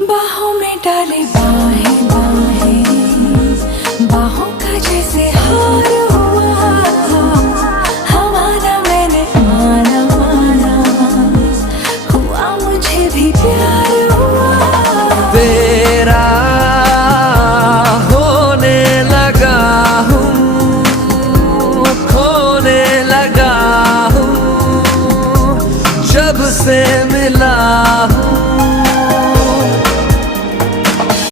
बाहों में डाले बाहें बाहें, बाहों का जैसे हार हुआ, हमारा मैंने माना माना, हुआ मुझे भी प्यार हुआ। तेरा होने लगा हूँ, खोने लगा हूँ, जब से मिला हूँ।